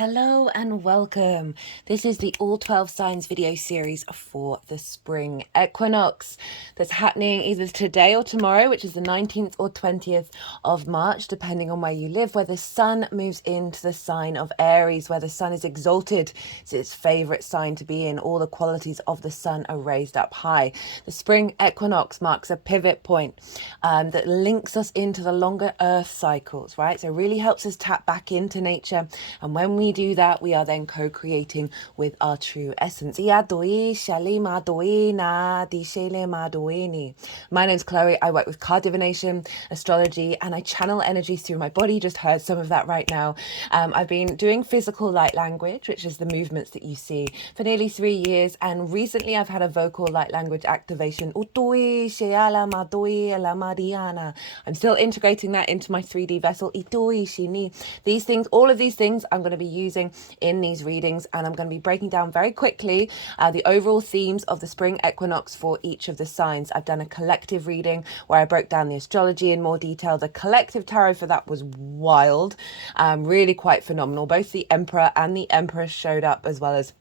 Hello and welcome. This is the All 12 Signs video series for the spring equinox that's happening either today or tomorrow, which is the 19th or 20th of March, depending on where you live, where the sun moves into the sign of Aries, where the sun is exalted. It's its favorite sign to be in. All the qualities of the sun are raised up high. The spring equinox marks a pivot point that links us into the longer earth cycles, right? So it really helps us tap back into nature. And when we do that, we are then co-creating with our true essence. My name's Chloe. I work with card divination, astrology, and I channel energies through my body. Just heard some of that right now. I've been doing physical light language, which is the movements that you see, for nearly 3 years. And recently I've had a vocal light language activation. I'm still integrating that into my 3D vessel. These things, all of these things I'm going to be using in these readings, and I'm going to be breaking down very quickly the overall themes of the spring equinox for each of the signs. I've done a collective reading where I broke down the astrology in more detail. The collective tarot for that was wild, really quite phenomenal. Both the Emperor and the Empress showed up, as well as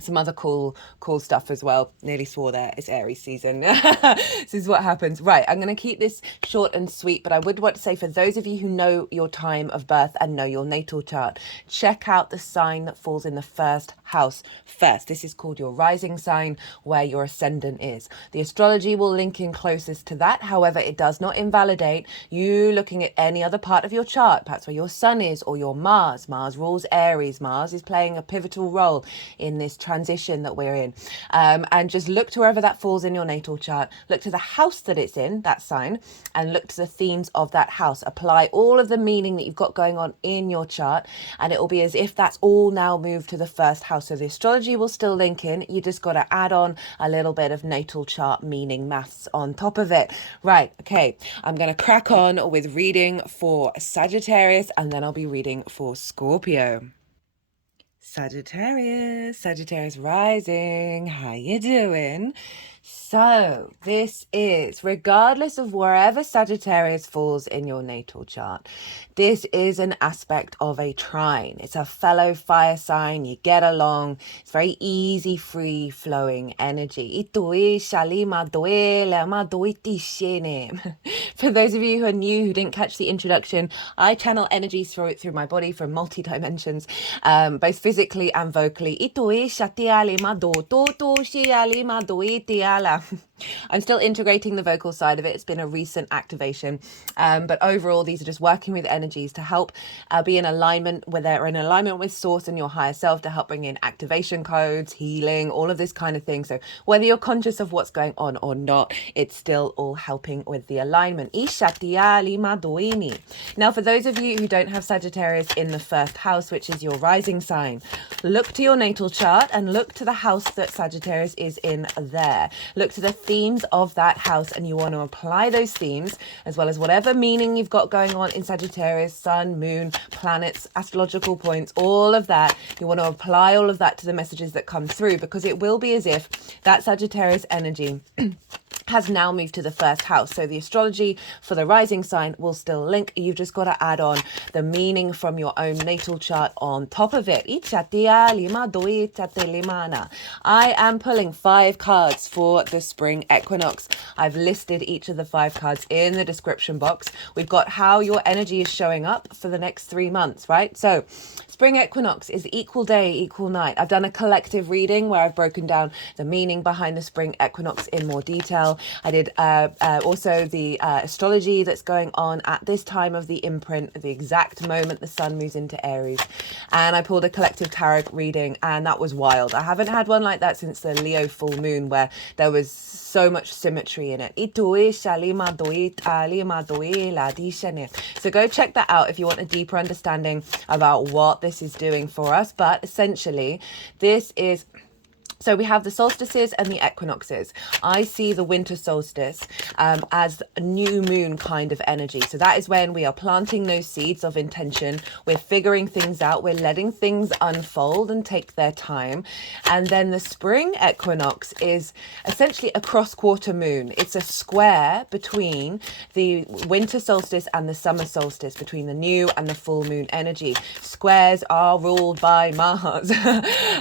some other cool stuff as well. Nearly swore there. It's Aries season. This is what happens. Right, I'm going to keep this short and sweet, but I would want to say, for those of you who know your time of birth and know your natal chart, check out the sign that falls in the first house first. This is called your rising sign, where your ascendant is. The astrology will link in closest to that. However, it does not invalidate you looking at any other part of your chart, perhaps where your sun is or your Mars. Mars rules Aries. Mars is playing a pivotal role in this transition that we're in, and just look to wherever that falls in your natal chart, look to the house that it's in, that sign, and look to the themes of that house. Apply all of the meaning that you've got going on in your chart, and it will be as if that's all now moved to the first house. So the astrology will still link in, you just got to add on a little bit of natal chart meaning, maths on top of it. Right, okay, I'm going to crack on with reading for Sagittarius, and then I'll be reading for Scorpio. Sagittarius rising, how you doing? So this is, regardless of wherever Sagittarius falls in your natal chart, this is an aspect of a trine. It's a fellow fire sign. You get along. It's very easy, free flowing energy. For those of you who are new, who didn't catch the introduction, I channel energies through my body from multi dimensions, both physically and vocally. I'm still integrating the vocal side of it. It's been a recent activation, but overall these are just working with energies to help be in alignment, where they're in alignment with source and your higher self, to help bring in activation codes, healing, all of this kind of thing. So whether you're conscious of what's going on or not, it's still all helping with the alignment. Now, for those of you who don't have Sagittarius in the first house, which is your rising sign, look to your natal chart and look to the house that Sagittarius is in there. Look to the themes of that house, and you want to apply those themes, as well as whatever meaning you've got going on in Sagittarius, sun, moon, planets, astrological points, all of that. You want to apply all of that to the messages that come through, because it will be as if that Sagittarius energy has now moved to the first house. So the astrology for the rising sign will still link. You've just got to add on the meaning from your own natal chart on top of it. I am pulling 5 cards for the spring equinox. I've listed each of the 5 cards in the description box. We've got how your energy is showing up for the next 3 months, right? So spring equinox is equal day, equal night. I've done a collective reading where I've broken down the meaning behind the spring equinox in more detail. I did also the astrology that's going on at this time of the imprint, at the exact moment the sun moves into Aries. And I pulled a collective tarot reading, and that was wild. I haven't had one like that since the Leo full moon, where there was so much symmetry in it. So go check that out if you want a deeper understanding about what this is doing for us. But essentially, this is So we have the solstices and the equinoxes. I see the winter solstice as a new moon kind of energy. So that is when we are planting those seeds of intention. We're figuring things out. We're letting things unfold and take their time. And then the spring equinox is essentially a cross-quarter moon. It's a square between the winter solstice and the summer solstice, between the new and the full moon energy. Squares are ruled by Mars.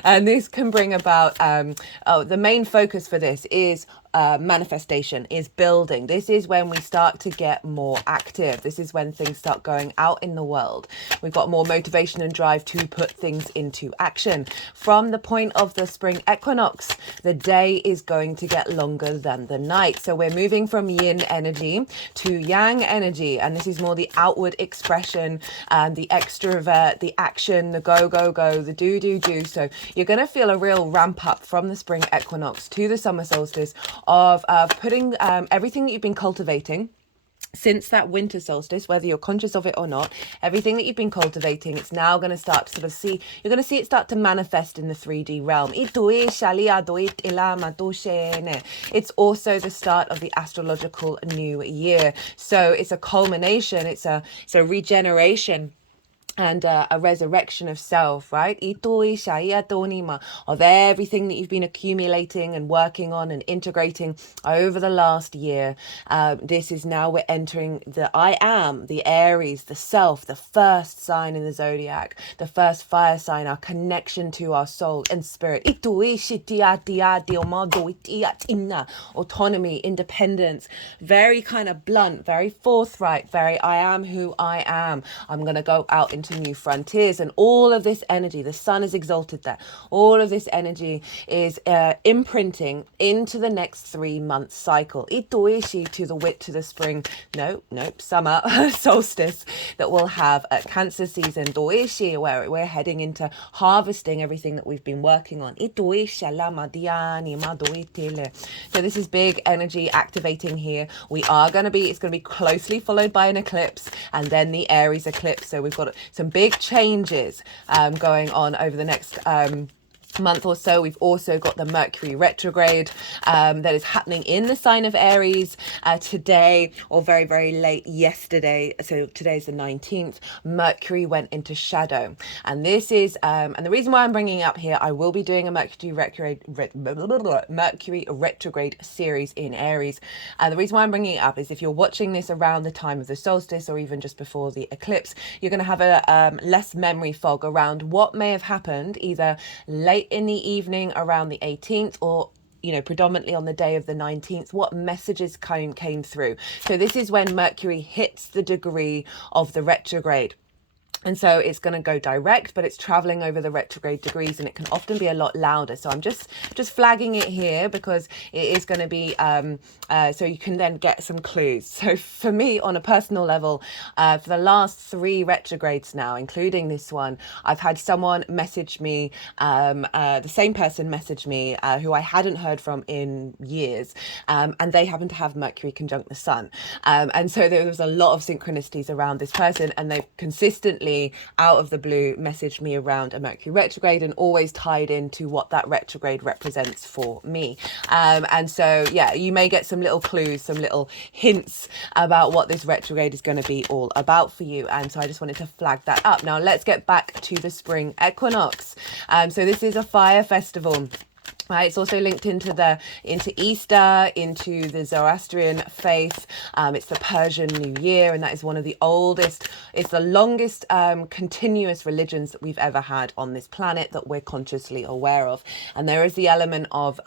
And this can bring about the main focus for this is manifestation, is building. This is when we start to get more active. This is when things start going out in the world. We've got more motivation and drive to put things into action. From the point of the spring equinox, the day is going to get longer than the night. So we're moving from yin energy to yang energy. And this is more the outward expression, the extrovert, the action, the go, go, go, the do, do, do. So you're going to feel a real ramp up from the spring equinox to the summer solstice of putting everything that you've been cultivating since that winter solstice, whether you're conscious of it or not, everything that you've been cultivating, it's now going to start to sort of see, you're going to see it start to manifest in the 3D realm. It's also the start of the astrological new year. So it's a culmination, it's a regeneration and a resurrection of self, right? Of everything that you've been accumulating and working on and integrating over the last year. This is now we're entering the I am, the Aries, the self, the first sign in the zodiac, the first fire sign, our connection to our soul and spirit. Autonomy, independence, very kind of blunt, very forthright, very I am who I am. I'm going to go out into new frontiers, and all of this energy, the sun is exalted there, all of this energy is imprinting into the next 3 month cycle to the spring summer solstice that we'll have at Cancer season, where we're heading into harvesting everything that we've been working on. So this is big energy activating here. It's going to be closely followed by an eclipse and then the Aries eclipse. So we've got some big changes going on over the next month or so. We've also got the Mercury retrograde that is happening in the sign of Aries today, or very, very late yesterday. So today's the 19th. Mercury went into shadow, and this is and the reason why I'm bringing it up here, I will be doing a Mercury retrograde series in Aries, and the reason why I'm bringing it up is if you're watching this around the time of the solstice or even just before the eclipse, you're going to have a less memory fog around what may have happened either late in the evening around the 18th or predominantly on the day of the 19th, what messages came through. So this is when Mercury hits the degree of the retrograde. And so it's going to go direct, but it's traveling over the retrograde degrees, and it can often be a lot louder. So I'm just flagging it here because it is going to be, so you can then get some clues. So for me, on a personal level, for the last 3 retrogrades now, including this one, I've had someone message me, the same person message me, who I hadn't heard from in years, and they happen to have Mercury conjunct the Sun. And so there was a lot of synchronicities around this person, and they've consistently out of the blue messaged me around a Mercury retrograde and always tied into what that retrograde represents for me. And so, yeah, you may get some little clues, some little hints about what this retrograde is going to be all about for you. And so I just wanted to flag that up. Now let's get back to the spring equinox. So this is a fire festival. It's also linked into Easter, into the Zoroastrian faith. It's the Persian New Year, and that is one of the oldest, it's the longest continuous religions that we've ever had on this planet that we're consciously aware of. And there is the element of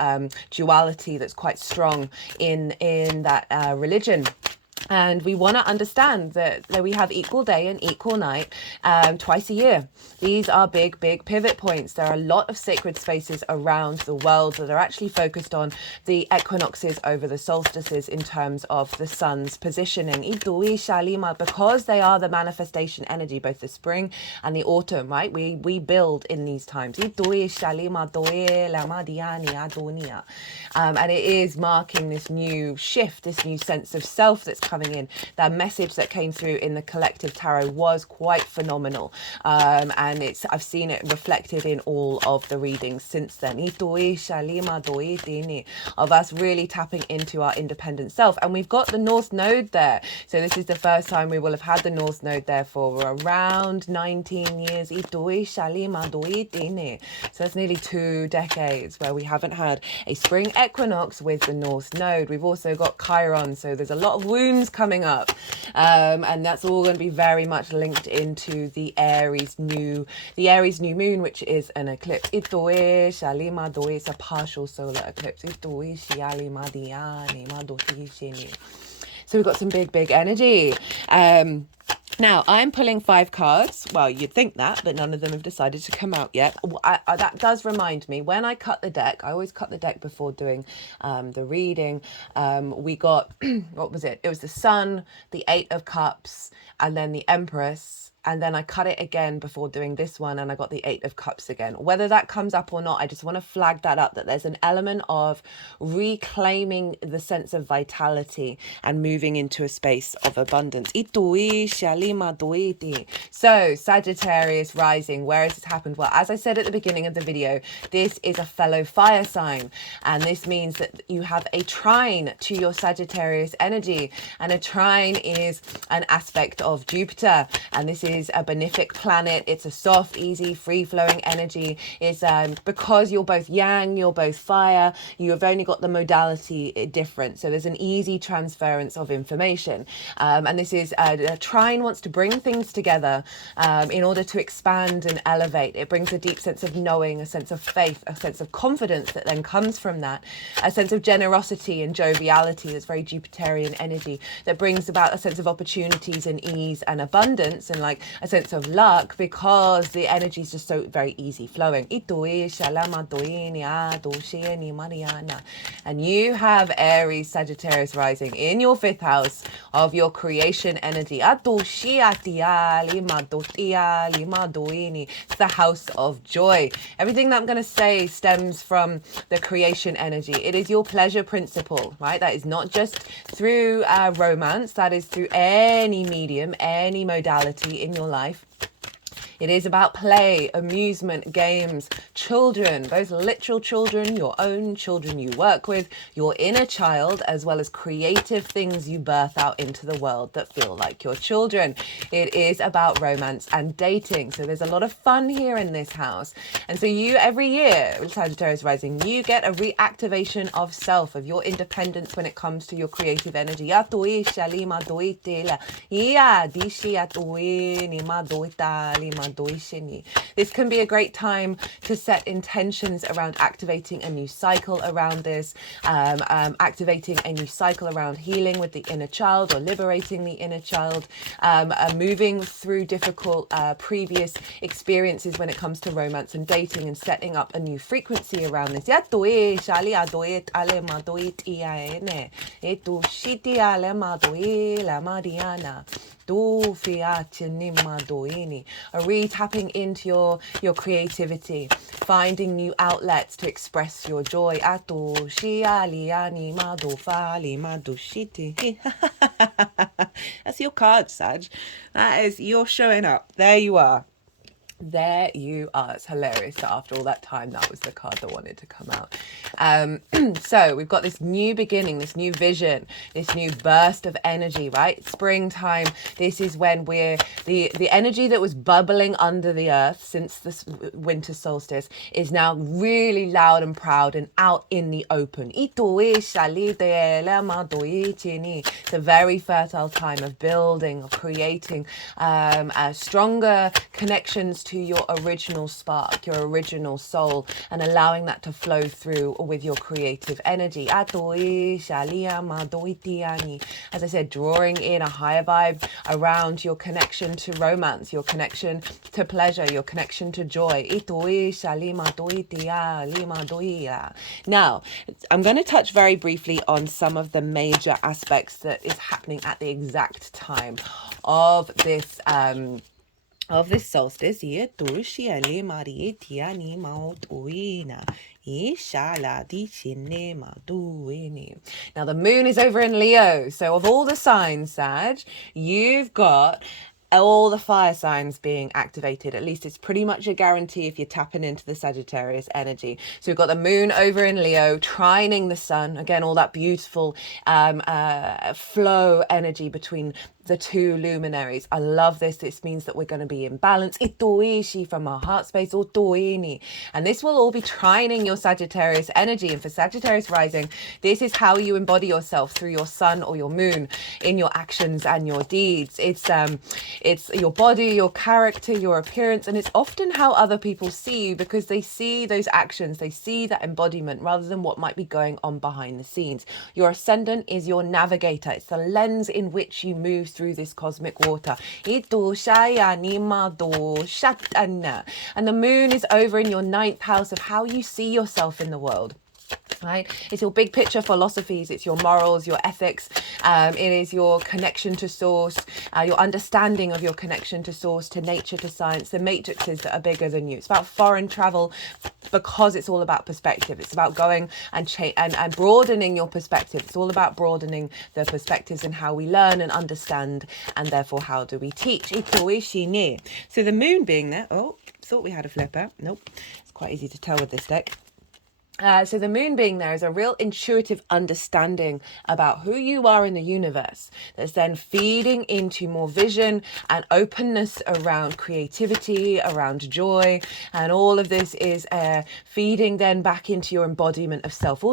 duality that's quite strong in that religion. And we want to understand that we have equal day and equal night twice a year. These are big, big pivot points. There are a lot of sacred spaces around the world that are actually focused on the equinoxes over the solstices in terms of the sun's positioning. Because they are the manifestation energy, both the spring and the autumn, right? We build in these times. And it is marking this new shift, this new sense of self that's coming coming in. That message that came through in the collective tarot was quite phenomenal. And I've seen it reflected in all of the readings since then. Of us really tapping into our independent self. And we've got the North Node there. So this is the first time we will have had the North Node there for around 19 years. So that's nearly 2 decades where we haven't had a spring equinox with the North Node. We've also got Chiron, so there's a lot of wounds coming up, and that's all going to be very much linked into the Aries new moon, which is an eclipse. It's a partial solar eclipse. So we've got some big energy. Now, I'm pulling 5 cards. Well, you'd think that, but none of them have decided to come out yet. That does remind me, when I cut the deck, I always cut the deck before doing the reading. We got, what was it? It was the Sun, the 8 of Cups, and then the Empress. And then I cut it again before doing this one, and I got the 8 of Cups again. Whether that comes up or not, I just want to flag that up, that there's an element of reclaiming the sense of vitality and moving into a space of abundance. So, Sagittarius rising, where has this happened? Well, as I said at the beginning of the video, this is a fellow fire sign. And this means that you have a trine to your Sagittarius energy. And a trine is an aspect of Jupiter. And this is a benefic planet. It's a soft, easy, free-flowing energy. It's because you're both yang, you're both fire, you have only got the modality different. So there's an easy transference of information. And this is a trine wants to bring things together in order to expand and elevate. It brings a deep sense of knowing, a sense of faith, a sense of confidence that then comes from that, a sense of generosity and joviality that's very Jupiterian energy that brings about a sense of opportunities and ease and abundance and like a sense of luck, because the energy is just so very easy flowing. And you have Aries Sagittarius rising in your 5th house of your creation energy. It's the house of joy. Everything that I'm going to say stems from the creation energy. It is your pleasure principle, right? That is not just through romance, that is through any medium, any modality in your life. It is about play, amusement, games, children, both literal children, your own children you work with, your inner child, as well as creative things you birth out into the world that feel like your children. It is about romance and dating. So there's a lot of fun here in this house. And so you, every year with Sagittarius rising, you get a reactivation of self, of your independence when it comes to your creative energy. This can be a great time to set intentions around activating a new cycle around this, activating a new cycle around healing with the inner child or liberating the inner child, moving through difficult previous experiences when it comes to romance and dating and setting up a new frequency around this. A re-tapping into your creativity, finding new outlets to express your joy. That's your card, Sag. That is, you're showing up. There you are. There you are. It's hilarious that after all that time, that was the card that wanted to come out. So we've got this new beginning, this new vision, this new burst of energy, right? Springtime. This is when we're the energy that was bubbling under the earth since the winter solstice is now really loud and proud and out in the open. It's a very fertile time of building, of creating stronger connections to your original spark, your original soul, and allowing that to flow through with your creative energy. As I said, drawing in a higher vibe around your connection to romance, your connection to pleasure, your connection to joy. Now, I'm going to touch very briefly on some of the major aspects that is happening at the exact time of this of this solstice. Now the moon is over in Leo. So of all the signs, Sag, you've got all the fire signs being activated. At least it's pretty much a guarantee if you're tapping into the Sagittarius energy. So we've got the moon over in Leo trining the sun. Again, all that beautiful flow energy between the two luminaries. I love this. This means that we're going to be in balance. Itoishi from our heart space. Otoini. And this will all be trining your Sagittarius energy. And for Sagittarius rising, this is how you embody yourself through your sun or your moon in your actions and your deeds. It's your body, your character, your appearance, and it's often how other people see you because they see those actions, they see that embodiment rather than what might be going on behind the scenes. Your ascendant is your navigator. It's the lens in which you move through this cosmic water. And the moon is over in your ninth house of how you see yourself in the world. Right, it's your big picture philosophies, it's your morals, your ethics, it is your connection to source, your understanding of your connection to source, to nature, to science, the matrices that are bigger than you. It's about foreign travel because it's all about perspective. It's about going and broadening your perspective. It's all about broadening the perspectives and how we learn and understand, and therefore how do we teach. So the moon being there, oh, thought we had a flipper. Nope, it's quite easy to tell with this deck. So the moon being there is a real intuitive understanding about who you are in the universe that's then feeding into more vision and openness around creativity, around joy, and all of this is feeding then back into your embodiment of self.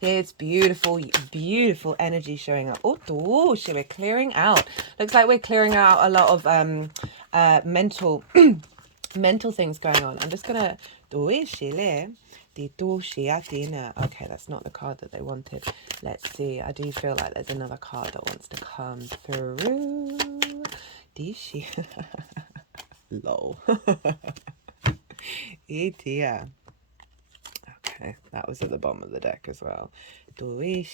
It's beautiful, beautiful energy showing up. We're clearing out. Looks like we're clearing out a lot of mental things going on. I'm just gonna okay, that's not the card that they wanted. Let's see. I do feel like there's another card that wants to come through. Lol. Yeah. Okay, that was at the bottom of the deck as well. Right,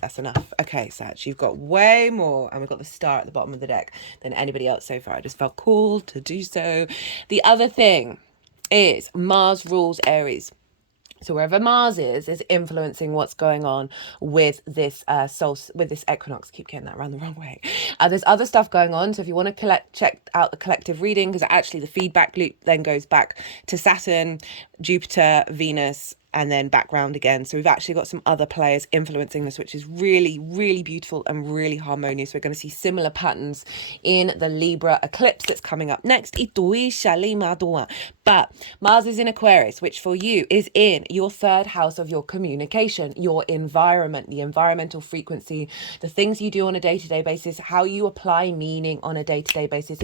that's enough. Okay, Sag, you've got way more, and we've got the star at the bottom of the deck than anybody else so far. I just felt called to do so. The other thing is Mars rules Aries. So wherever Mars is influencing what's going on with this with this equinox. Keep getting that around the wrong way. There's other stuff going on. So if you want to check out the collective reading, because actually the feedback loop then goes back to Saturn, Jupiter, Venus, and then background again. So we've actually got some other players influencing this, which is really, really beautiful and really harmonious. We're going to see similar patterns in the Libra eclipse that's coming up next. But Mars is in Aquarius, which for you is in your third house of your communication, your environment, the environmental frequency, the things you do on a day-to-day basis, how you apply meaning on a day-to-day basis.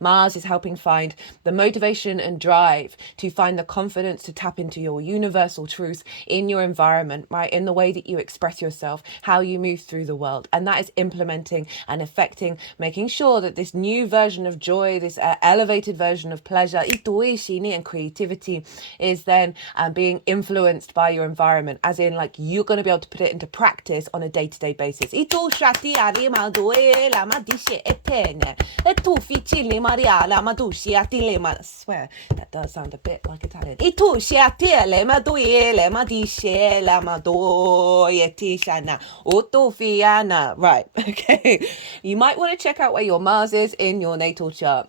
Mars is helping find the motivation and drive to find the confidence to tap into your universal truth in your environment, right? In the way that you express yourself, how you move through the world. And that is implementing and affecting, making sure that this new version of joy, this elevated version of pleasure, and creativity is then being influenced by your environment, as in like you're going to be able to put it into practice on a day-to-day basis. I swear that does sound a bit like Italian. Right, okay. You might want to check out where your Mars is in your natal chart.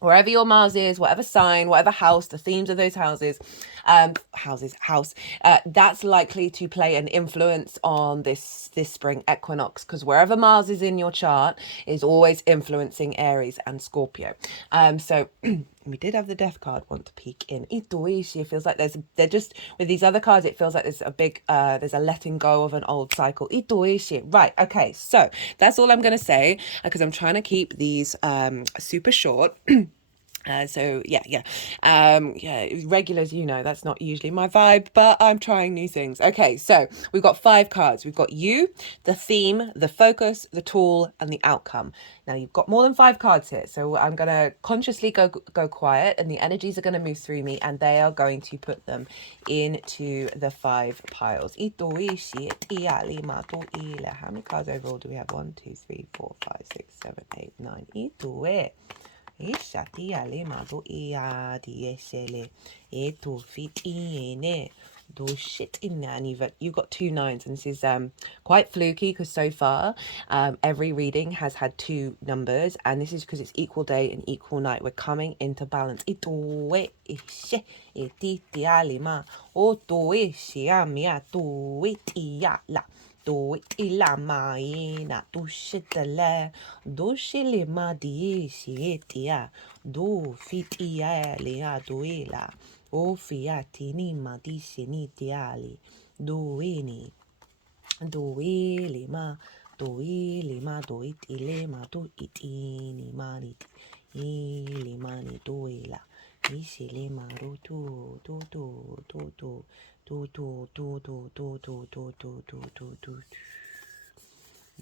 Wherever your Mars is, whatever sign, whatever house, the themes of those houses, that's likely to play an influence on this spring equinox, because wherever Mars is in your chart is always influencing Aries and Scorpio. So we did have the death card want to peek in. It feels like they're just with these other cards, it feels like there's a big there's a letting go of an old cycle. Right, okay, so that's all I'm gonna say, because I'm trying to keep these super short. So regulars, that's not usually my vibe, but I'm trying new things. Okay, so we've got 5 cards. We've got you, the theme, the focus, the tool, and the outcome. Now you've got more than 5 cards here, so I'm gonna consciously go quiet, and the energies are gonna move through me, and they are going to put them into the 5 piles. How many cards overall do we have? 1, 2, 3, 4, 5, 6, 7, 8, 9. Ishati ale mado ea diesele e to fit in do shit in and you've got 2 9s, and this is quite fluky because so far every reading has had 2 numbers, and this is because it's equal day and equal night. We're coming into balance. Itoe ishe etiti alima o toe shiamia to itia la do ila mai na do shitale do shile ma di shitia do fitia lea do ila o fiati ni ma di shinitiali do ini do ili ma do itile ma do itini mani ili mani do ila ishile ma do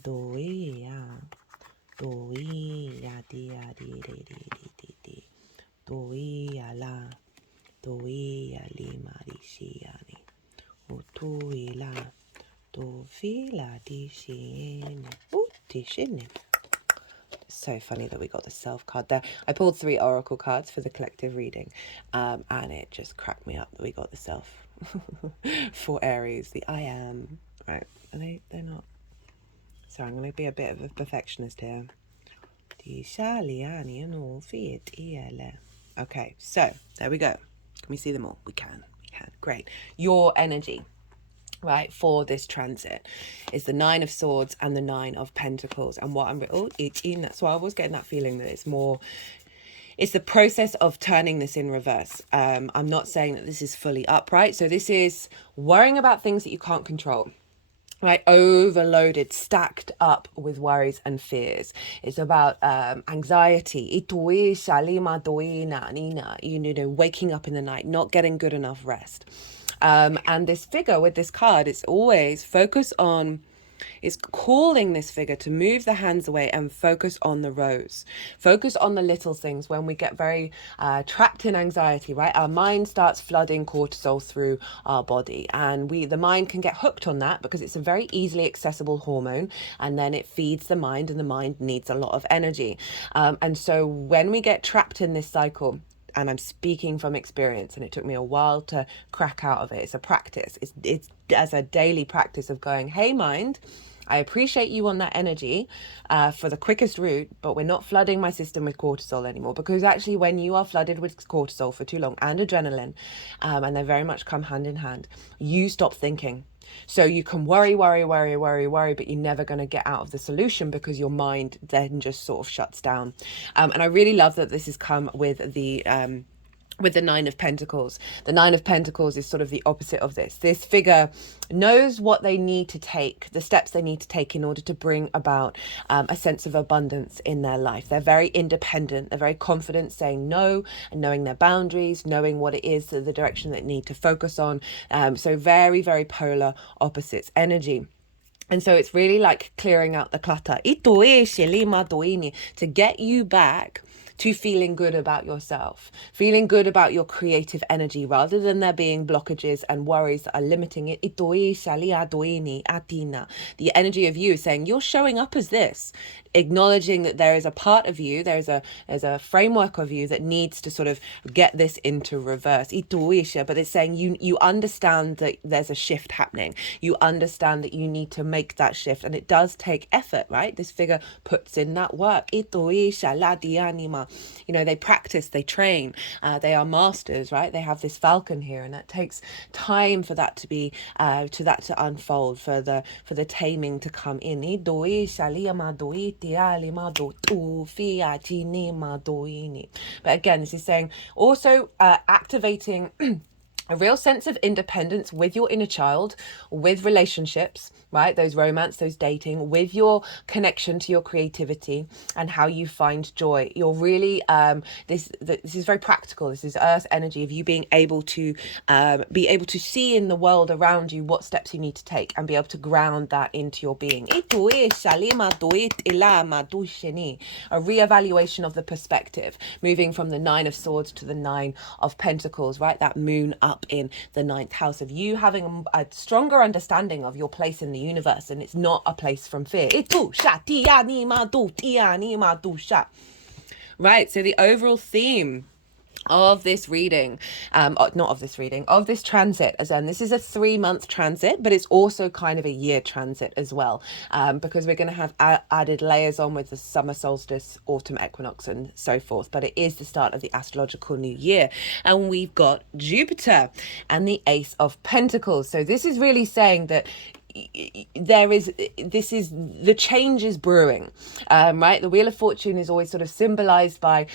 doia doia la doia li marisiani otuila do fila di shine utishine. So funny that we got the self card there. I pulled 3 oracle cards for the collective reading, and it just cracked me up that we got the self for Aries, the I am. Right, are they're not. So I'm going to be a bit of a perfectionist here. Okay, so there we go. Can we see them all? We can. Great. Your energy, right, for this transit is the 9 of Swords and the 9 of Pentacles. And what that's why I was getting that feeling that it's the process of turning this in reverse. I'm not saying that this is fully upright. So this is worrying about things that you can't control. Right, overloaded, stacked up with worries and fears. It's about anxiety, waking up in the night, not getting good enough rest. And this figure with this card, it's always it's calling this figure to move the hands away and focus on the rose. Focus on the little things. When we get very trapped in anxiety, right, our mind starts flooding cortisol through our body, and the mind can get hooked on that because it's a very easily accessible hormone, and then it feeds the mind, and the mind needs a lot of energy. And so when we get trapped in this cycle, and I'm speaking from experience, and it took me a while to crack out of it. It's a practice. It's as a daily practice of going, hey, mind, I appreciate you on that energy for the quickest route, but we're not flooding my system with cortisol anymore. Because actually when you are flooded with cortisol for too long, and adrenaline, and they very much come hand in hand, you stop thinking. So you can worry, but you're never going to get out of the solution because your mind then just sort of shuts down. And I really love that this has come with the 9 of Pentacles. The 9 of Pentacles is sort of the opposite of this. This figure knows what they need to take, the steps they need to take in order to bring about a sense of abundance in their life. They're very independent. They're very confident, saying no and knowing their boundaries, knowing what it is, the direction they need to focus on. So very, very polar opposites energy. And so it's really like clearing out the clutter to get you back to feeling good about yourself, feeling good about your creative energy, rather than there being blockages and worries that are limiting it. The energy of you is saying you're showing up as this, acknowledging that there is a part of you, there's a framework of you that needs to sort of get this into reverse. But it's saying you understand that there's a shift happening. You understand that you need to make that shift, and it does take effort, right? This figure puts in that work. They practice, they train, they are masters, right? They have this falcon here, and it takes time for that to be to unfold, for the taming to come in. But again, this is saying also activating a real sense of independence with your inner child, with relationships, right? Those romance, those dating, with your connection to your creativity and how you find joy. You're really, this is very practical. This is earth energy of you being able to see in the world around you what steps you need to take and be able to ground that into your being. A reevaluation of the perspective, moving from the Nine of Swords to the Nine of Pentacles, right? That moon up in the ninth house of you having a stronger understanding of your place in the universe, and it's not a place from fear. Right, so the overall theme of this reading, of this transit, as in this is a 3-month transit, but it's also kind of a year transit as well, because we're going to have added layers on with the summer solstice, autumn equinox and so forth, but it is the start of the astrological new year, and we've got Jupiter and the Ace of Pentacles. So this is really saying that the change is brewing, right? The Wheel of Fortune is always sort of symbolized by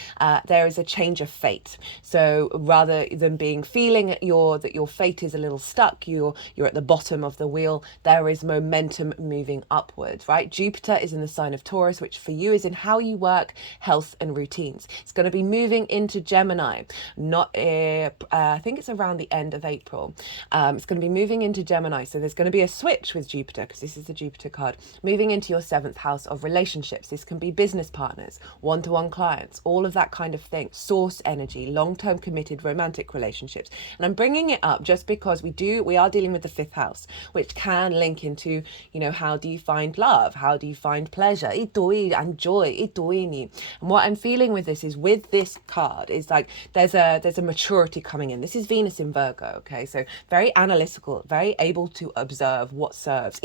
there is a change of fate. So rather than feeling that your fate is a little stuck, you're at the bottom of the wheel, there is momentum moving upwards, right? Jupiter is in the sign of Taurus, which for you is in how you work, health and routines. It's going to be moving into Gemini, I think it's around the end of April. It's going to be moving into Gemini, so there's going to be a switch with Jupiter, because this is the Jupiter card, moving into your 7th house of relationships. This can be business partners, one-to-one clients, all of that kind of thing, source energy, long-term committed romantic relationships. And I'm bringing it up just because we are dealing with the 5th house, which can link into, how do you find love? How do you find pleasure? And joy. And what I'm feeling with this is, with this card, is like there's a maturity coming in. This is Venus in Virgo, okay? So very analytical, very able to observe what serves,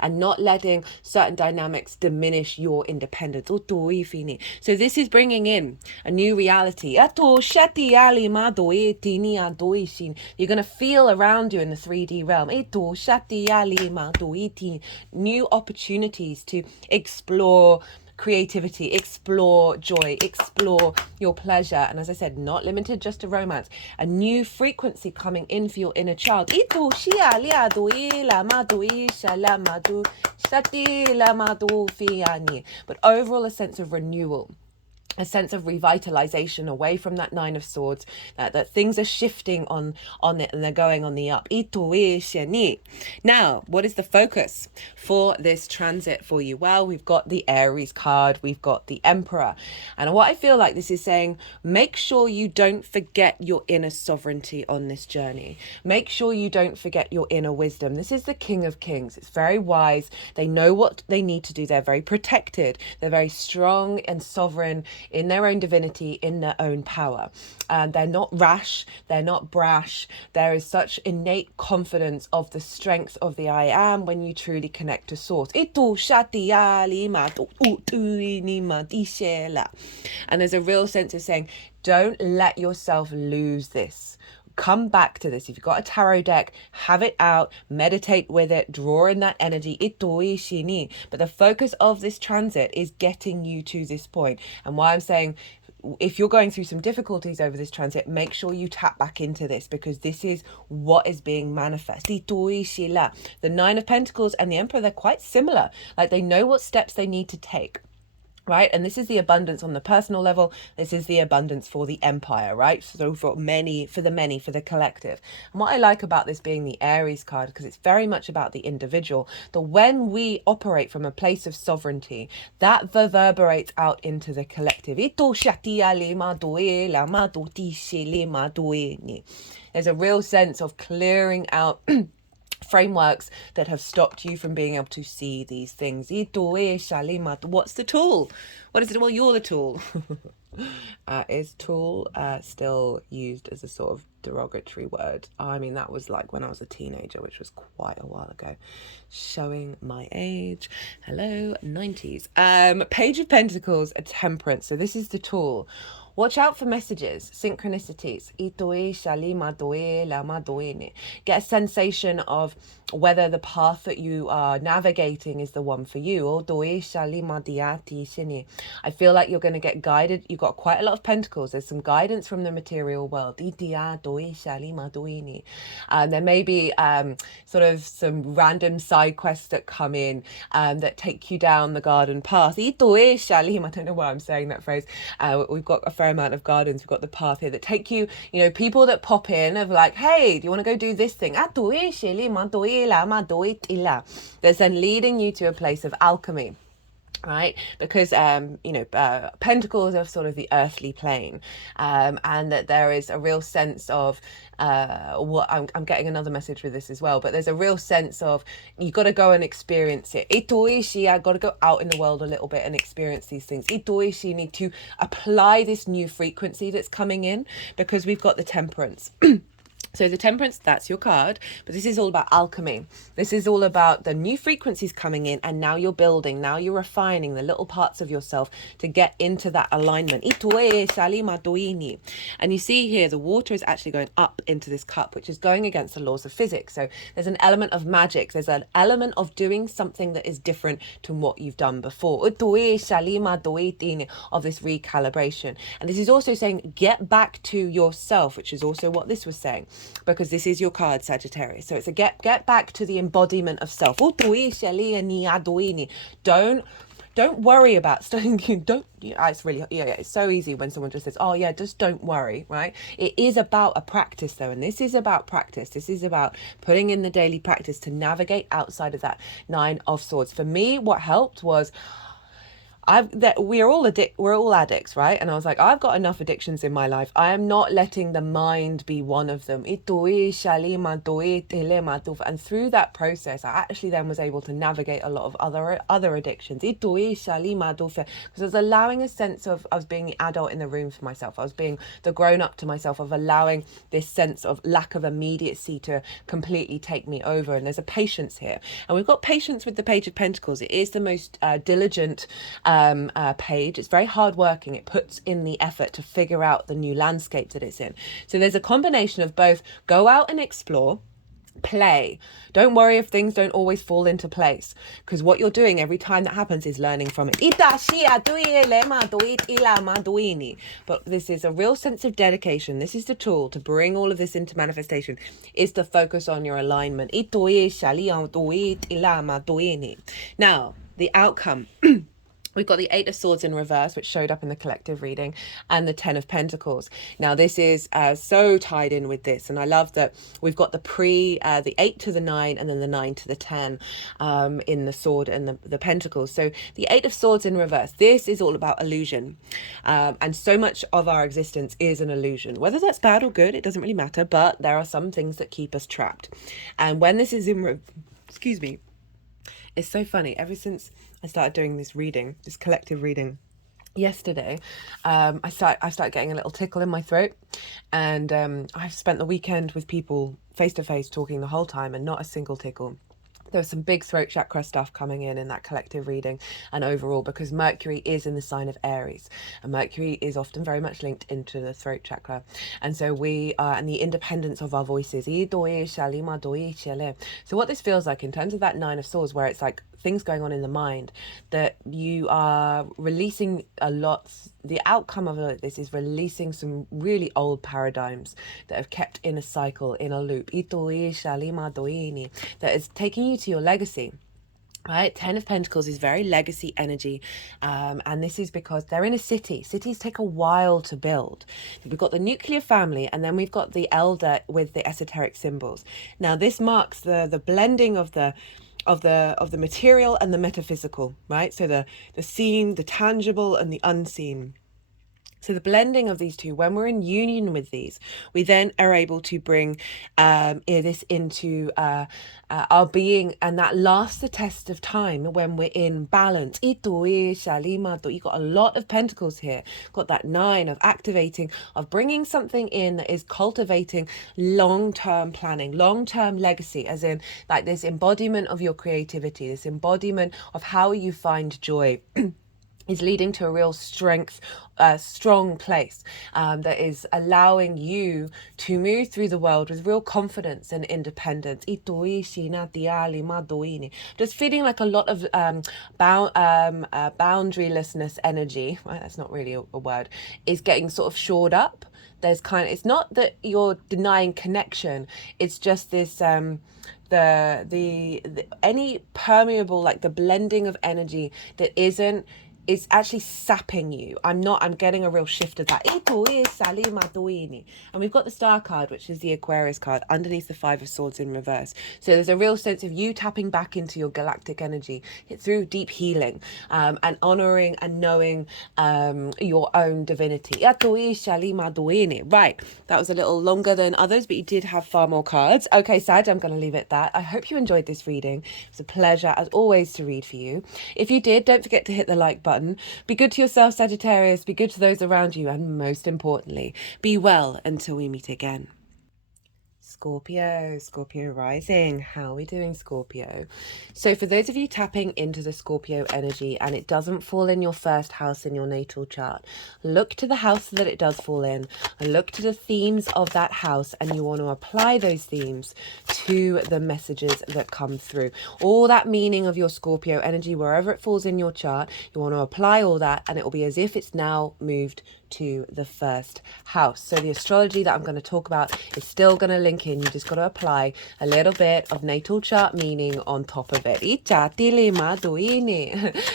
and not letting certain dynamics diminish your independence. So this is bringing in a new reality. You're going to feel around you in the 3D realm new opportunities to explore creativity, explore joy, explore your pleasure. And as I said, not limited just to romance, a new frequency coming in for your inner child. But overall, a sense of renewal, a sense of revitalization away from that Nine of Swords, that things are shifting on it and they're going on the up. Now, what is the focus for this transit for you? Well, we've got the Aries card, we've got the Emperor. And what I feel like this is saying, make sure you don't forget your inner sovereignty on this journey. Make sure you don't forget your inner wisdom. This is the King of Kings. It's very wise. They know what they need to do. They're very protected. They're very strong and sovereign in their own divinity, in their own power. And they're not rash, they're not brash. There is such innate confidence of the strength of the I am when you truly connect to source. And there's a real sense of saying, don't let yourself lose this. Come back to this. If you've got a tarot deck, have it out, meditate with it, draw in that energy. But the focus of this transit is getting you to this point. And why I'm saying, if you're going through some difficulties over this transit, make sure you tap back into this, because this is what is being manifest. The Nine of Pentacles and the Emperor, they're quite similar. Like, they know what steps they need to take. Right? And this is the abundance on the personal level. This is the abundance for the empire, right? So for the many, for the collective. And what I like about this being the Aries card, because it's very much about the individual, that when we operate from a place of sovereignty, that reverberates out into the collective. There's a real sense of clearing out frameworks that have stopped you from being able to see these things. What's the tool? What is it? Well, you're the tool. Is tool still used as a sort of derogatory word? I mean, that was like when I was a teenager, which was quite a while ago. Showing my age. Hello, 90s. Page of Pentacles, a Temperance. So this is the tool. Watch out for messages, synchronicities. Get a sensation of whether the path that you are navigating is the one for you. I feel like you're going to get guided. You've got quite a lot of pentacles. There's some guidance from the material world. There may be sort of some random side quests that come in that take you down the garden path. I don't know why I'm saying that phrase. We've got a fair amount of gardens. We've got the path here that take you, people that pop in of like, hey, do you want to go do this thing? That's then leading you to a place of alchemy. Right, because pentacles are sort of the earthly plane, and that there is a real sense of what I'm getting another message with this as well, but there's a real sense of you got to go and experience it. I got to go out in the world a little bit and experience these things. You need to apply this new frequency that's coming in, because we've got the Temperance. So the Temperance, that's your card, but this is all about alchemy. This is all about the new frequencies coming in, and now you're building, now you're refining the little parts of yourself to get into that alignment. And you see here, the water is actually going up into this cup, which is going against the laws of physics. So there's an element of magic. There's an element of doing something that is different to what you've done before. Of this recalibration. And this is also saying, get back to yourself, which is also what this was saying, because this is your card, Sagittarius. So it's a get back to the embodiment of self. Don't worry about studying. It's really, it's so easy when someone just says, oh yeah, just don't worry, right? It is about a practice though. And this is about practice. This is about putting in the daily practice to navigate outside of that Nine of Swords. For me, what helped was, we're all addicts, right? And I was like, I've got enough addictions in my life. I am not letting the mind be one of them. And through that process, I actually then was able to navigate a lot of other addictions. Because I was allowing a sense of, I was being the adult in the room for myself. I was being the grown up to myself, of allowing this sense of lack of immediacy to completely take me over. And there's a patience here. And we've got patience with the Page of Pentacles. It is the most diligent page. It's very hardworking. It puts in the effort to figure out the new landscape that it's in. So there's a combination of both go out and explore, play. Don't worry if things don't always fall into place, because what you're doing every time that happens is learning from it. But this is a real sense of dedication. This is the tool to bring all of this into manifestation, is to focus on your alignment. Now, the outcome. We've got the Eight of Swords in reverse, which showed up in the collective reading, and the Ten of Pentacles. Now, this is so tied in with this, and I love that we've got the 8 to the 9, and then the 9 to the 10 in the Sword and the Pentacles. So the Eight of Swords in reverse, this is all about illusion. And so much of our existence is an illusion. Whether that's bad or good, it doesn't really matter, but there are some things that keep us trapped. And when this is excuse me, it's so funny. Ever since I started doing this collective reading yesterday, I started getting a little tickle in my throat, and I've spent the weekend with people face to face talking the whole time, and not a single tickle. There was some big throat chakra stuff coming in that collective reading, and overall, because Mercury is in the sign of Aries, and Mercury is often very much linked into the throat chakra, and so we are, and the independence of our voices. So what this feels like in terms of that Nine of Swords, where it's like things going on in the mind, that you are releasing a lot. The outcome of this is releasing some really old paradigms that have kept in a cycle, in a loop, that is taking you to your legacy. Right, Ten of Pentacles is very legacy energy, and this is because they're in a city. Cities take a while to build. We've got the nuclear family, and then we've got the elder with the esoteric symbols. Now, this marks the blending of the material and the metaphysical, right? So the seen, the tangible, and the unseen. So the blending of these two, when we're in union with these, we then are able to bring this into our being, and that lasts the test of time when we're in balance. You got a lot of pentacles here. Got that 9 of activating, of bringing something in that is cultivating long-term planning, long-term legacy, as in like this embodiment of your creativity, this embodiment of how you find joy. is leading to a real strong place that is allowing you to move through the world with real confidence and independence. Just feeling like a lot of boundarylessness energy, right? That's not really a word, is getting sort of shored up. There's it's not that you're denying connection, it's just this the any permeable, like the blending of energy that is actually sapping you. I'm getting a real shift of that. And we've got the Star card, which is the Aquarius card, underneath the Five of Swords in reverse. So there's a real sense of you tapping back into your galactic energy through deep healing, and honoring and knowing your own divinity. Right, that was a little longer than others, but you did have far more cards. Okay, Sag, I'm going to leave it at that. I hope you enjoyed this reading. It was a pleasure, as always, to read for you. If you did, don't forget to hit the like button. Be good to yourself, Sagittarius. Be good to those around you. And most importantly, be well until we meet again. Scorpio rising. How are we doing, Scorpio? So for those of you tapping into the Scorpio energy and it doesn't fall in your first house in your natal chart, look to the house that it does fall in, look to the themes of that house, and you want to apply those themes to the messages that come through. All that meaning of your Scorpio energy, wherever it falls in your chart, you want to apply all that, and it will be as if it's now moved to the first house. So the astrology that I'm going to talk about is still going to link in. You just got to apply a little bit of natal chart meaning on top of it.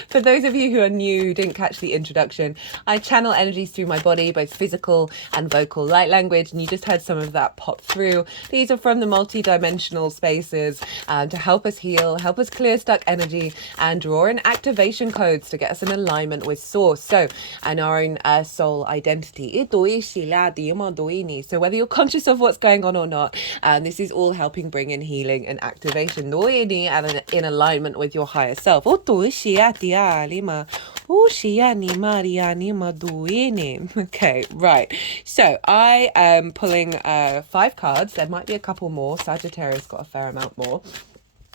For those of you who are new, who didn't catch the introduction, I channel energies through my body, both physical and vocal light language, and you just heard some of that pop through. These are from the multi-dimensional spaces to help us heal, help us clear stuck energy, and draw in activation codes to get us in alignment with source. So, and our own soul identity. So whether you're conscious of what's going on or not, this is all helping bring in healing and activation and in alignment with your higher self. Okay, right. So I am pulling 5 cards. There might be a couple more. Sagittarius got a fair amount more.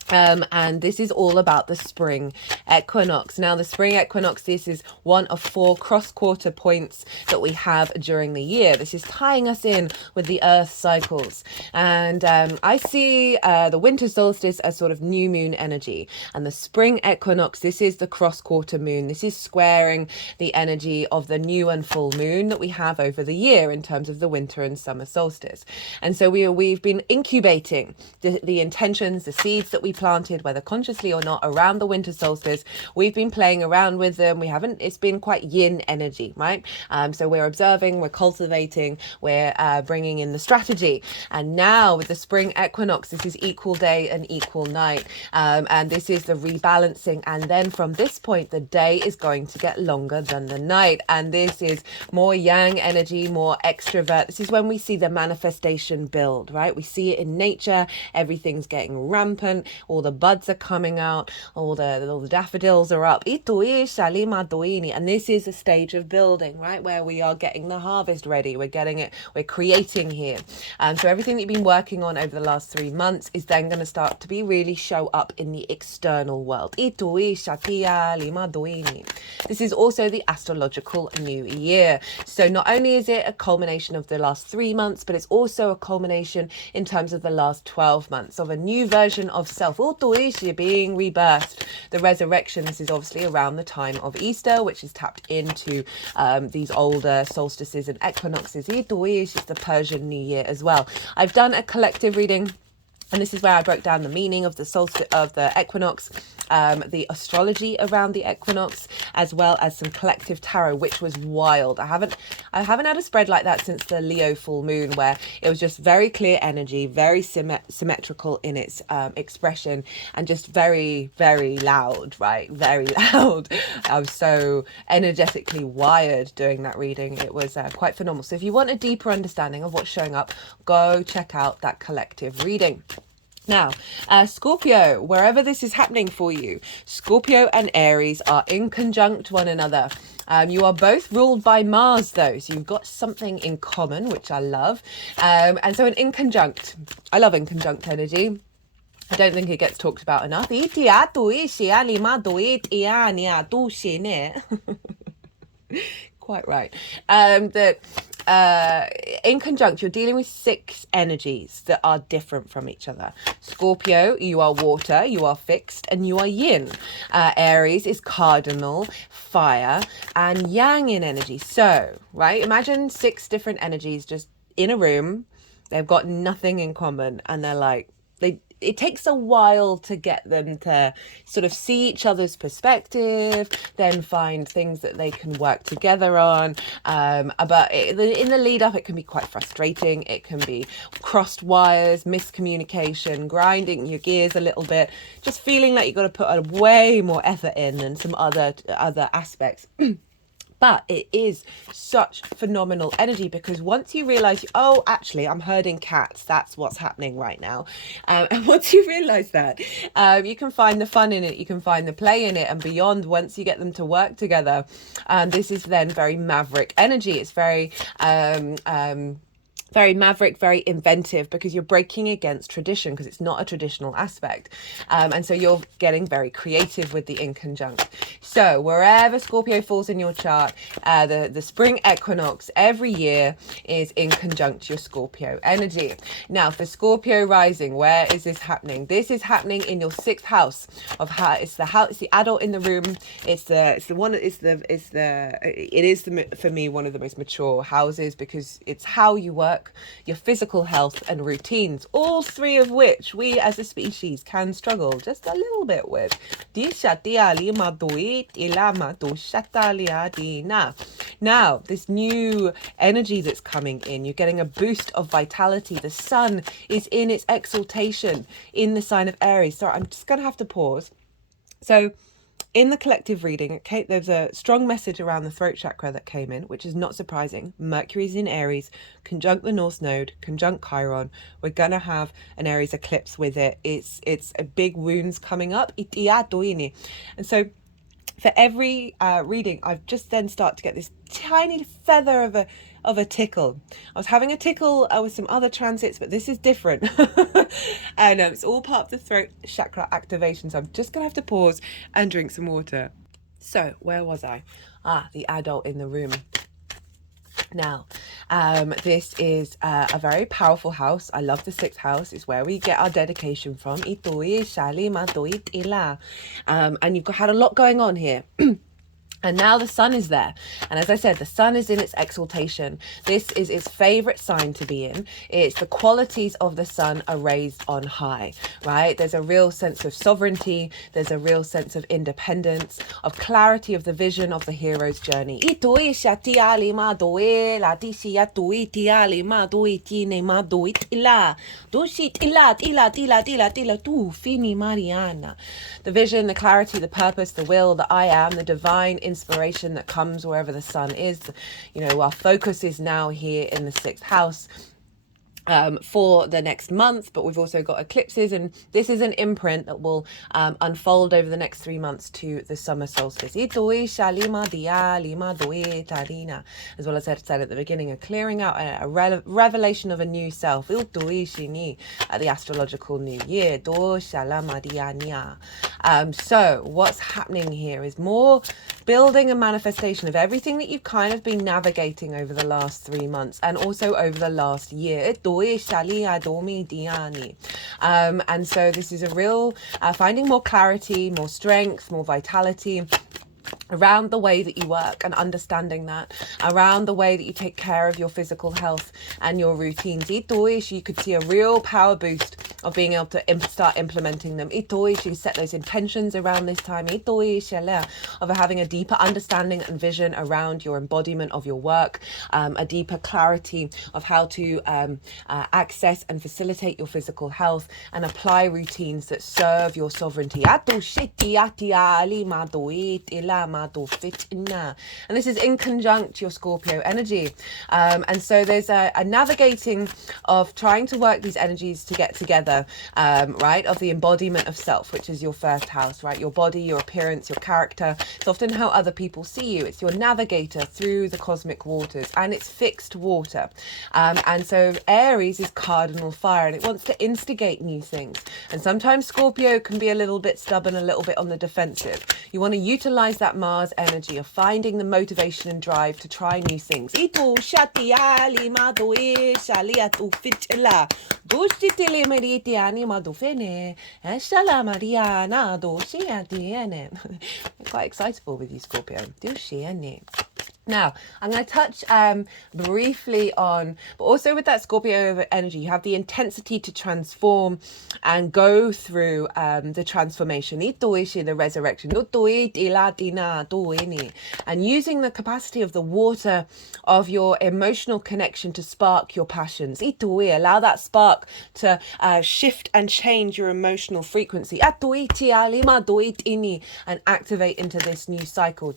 And this is all about the spring equinox. Now, the spring equinox, this is one of 4 cross-quarter points that we have during the year. This is tying us in with the earth cycles. And I see the winter solstice as sort of new moon energy. And the spring equinox, this is the cross-quarter moon. This is squaring the energy of the new and full moon that we have over the year in terms of the winter and summer solstice. And so we've been incubating the intentions, the seeds that we planted, whether consciously or not, around the winter solstice. We've been playing around with them. It's been quite yin energy, right? So we're observing, we're cultivating, we're bringing in the strategy. And now with the spring equinox, this is equal day and equal night. And this is the rebalancing. And then from this point, the day is going to get longer than the night. And this is more yang energy, more extrovert. This is when we see the manifestation build, right? We see it in nature. Everything's getting rampant. All the buds are coming out, all the daffodils are up. And this is a stage of building, right? Where we are getting the harvest ready. We're getting it, we're creating here. So everything that you've been working on over the last 3 months is then going to start to be really show up in the external world. This is also the astrological new year. So not only is it a culmination of the last 3 months, but it's also a culmination in terms of the last 12 months of a new version of self. Being rebirthed. The resurrection, this is obviously around the time of Easter, which is tapped into these older solstices and equinoxes. It's the Persian New Year as well. I've done a collective reading, and this is where I broke down the meaning of the solstice, of the equinox, the astrology around the equinox, as well as some collective tarot, which was wild. I haven't had a spread like that since the Leo full moon, where it was just very clear energy, very symmetrical in its expression, and just very, very loud, right? Very loud. I was so energetically wired doing that reading. It was quite phenomenal. So if you want a deeper understanding of what's showing up, go check out that collective reading. Now, Scorpio, wherever this is happening for you, Scorpio and Aries are in conjunct one another. You are both ruled by Mars, though, so you've got something in common, which I love. And so an in conjunct, I love in conjunct energy. I don't think it gets talked about enough. Quite right. That in conjunct, you're dealing with 6 energies that are different from each other. Scorpio, you are water, you are fixed, and you are yin. Aries is cardinal, fire, and yang in energy. So, right, imagine 6 different energies just in a room. They've got nothing in common, and they're like, it takes a while to get them to sort of see each other's perspective, then find things that they can work together on. But in the lead up, it can be quite frustrating. It can be crossed wires, miscommunication, grinding your gears a little bit, just feeling like you've got to put a way more effort in than some other aspects. But it is such phenomenal energy, because once you realize, oh, actually, I'm herding cats. That's what's happening right now. And once you realize that, you can find the fun in it. You can find the play in it and beyond once you get them to work together. This is then very maverick energy. It's very maverick, very inventive, because you're breaking against tradition, because it's not a traditional aspect. And so you're getting very creative with the inconjunct. So wherever Scorpio falls in your chart, the spring equinox every year is inconjunct your Scorpio energy. Now for Scorpio rising, where is this happening? This is happening in your 6th house of how it's the adult in the room. For me one of the most mature houses, because it's how you work, your physical health and routines, all 3 of which we as a species can struggle just a little bit with. Now, this new energy that's coming in, you're getting a boost of vitality. The sun is in its exaltation in the sign of Aries. Sorry, I'm just going to have to pause. So in the collective reading, there's a strong message around the throat chakra that came in, which is not surprising. Mercury's in Aries, conjunct the North Node, conjunct Chiron. We're going to have an Aries eclipse with it. It's a big wounds coming up. And so for every reading, I've just then started to get this tiny feather of a tickle. I was having a tickle with some other transits, but this is different. And it's all part of the throat chakra activation. So I'm just going to have to pause and drink some water. So where was I? The adult in the room. Now, this is a very powerful house. I love the 6th house. It's where we get our dedication from. And you've had a lot going on here. And now the sun is there. And as I said, the sun is in its exaltation. This is its favorite sign to be in. It's the qualities of the sun are raised on high, right? There's a real sense of sovereignty. There's a real sense of independence, of clarity of the vision of the hero's journey. The vision, the clarity, the purpose, the will, the I am, the divine inspiration that comes wherever the sun is. Our focus is now here in the 6th house for the next month, but we've also got eclipses, and this is an imprint that will unfold over the next 3 months to the summer solstice. As well as I said at the beginning, a clearing out, a revelation of a new self at the astrological new year. So what's happening here is more building a manifestation of everything that you've kind of been navigating over the last 3 months and also over the last year. And so this is a real finding more clarity, more strength, more vitality around the way that you work, and understanding that around the way that you take care of your physical health and your routines. You could see a real power boost of being able to start implementing them. You set those intentions around this time of having a deeper understanding and vision around your embodiment of your work, a deeper clarity of how to access and facilitate your physical health and apply routines that serve your sovereignty. And this is in conjunct your Scorpio energy. And so there's a navigating of trying to work these energies to get together center, right, of the embodiment of self, which is your first house, right? Your body, your appearance, your character. It's often how other people see you. It's your navigator through the cosmic waters, and it's fixed water. And so Aries is cardinal fire, and it wants to instigate new things. And sometimes Scorpio can be a little bit stubborn, a little bit on the defensive. You want to utilize that Mars energy of finding the motivation and drive to try new things. Quite excitable with you, Scorpio. Now, I'm going to touch briefly on, but also with that Scorpio energy, you have the intensity to transform and go through the transformation, the resurrection, and using the capacity of the water of your emotional connection to spark your passions. Allow that spark to shift and change your emotional frequency and activate into this new cycle.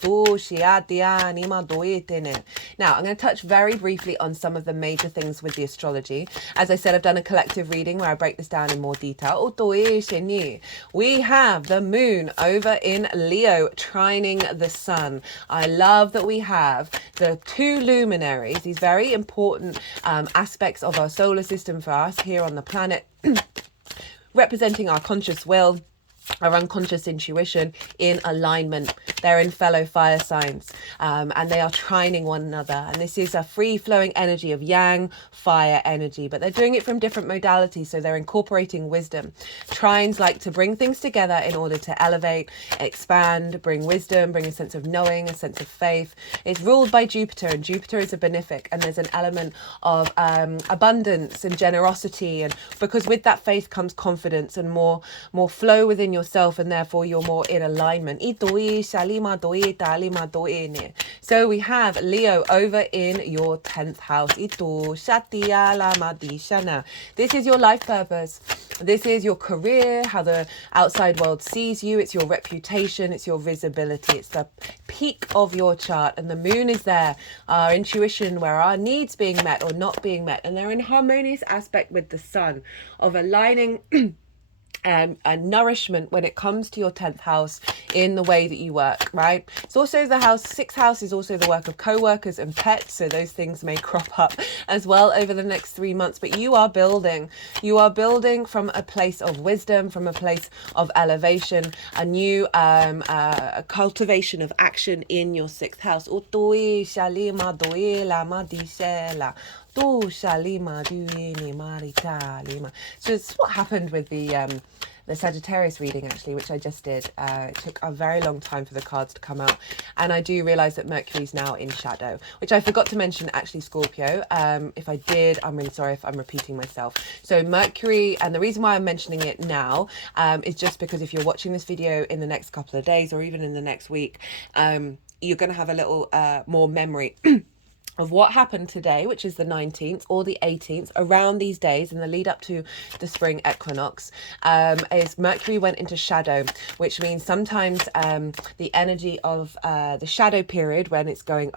Now, I'm going to touch very briefly on some of the major things with the astrology. As I said, I've done a collective reading where I break this down in more detail. We have the moon over in Leo trining the sun. I love that we have the two luminaries, these very important aspects of our solar system for us here on the planet, representing our conscious will, our unconscious intuition, in alignment. They're in fellow fire signs, and they are trining one another. And this is a free-flowing energy of yang, fire energy, but they're doing it from different modalities, so they're incorporating wisdom. Trines like to bring things together in order to elevate, expand, bring wisdom, bring a sense of knowing, a sense of faith. It's ruled by Jupiter, and Jupiter is a benefic, and there's an element of abundance and generosity, and because with that faith comes confidence and more flow within yourself, and therefore you're more in alignment. So we have Leo over in your 10th house. This is your life purpose. This is your career, how the outside world sees you. It's your reputation. It's your visibility. It's the peak of your chart, and the moon is there. Our intuition, where our needs being met or not being met, and they're in harmonious aspect with the sun of aligning and nourishment when it comes to your 10th house in the way that you work, right? It's also the house, 6th house is also the work of co-workers and pets, so those things may crop up as well over the next 3 months. But you are building from a place of wisdom, from a place of elevation, a new cultivation of action in your 6th house. So it's what happened with the Sagittarius reading, actually, which I just did. It took a very long time for the cards to come out, and I do realise that Mercury's now in shadow, which I forgot to mention, actually, Scorpio. If I did, I'm really sorry if I'm repeating myself. So Mercury, and the reason why I'm mentioning it now is just because if you're watching this video in the next couple of days or even in the next week, you're going to have a little more memory of what happened today, which is the 19th or the 18th, around these days in the lead up to the spring equinox, is Mercury went into shadow, which means sometimes the energy of the shadow period, when it's going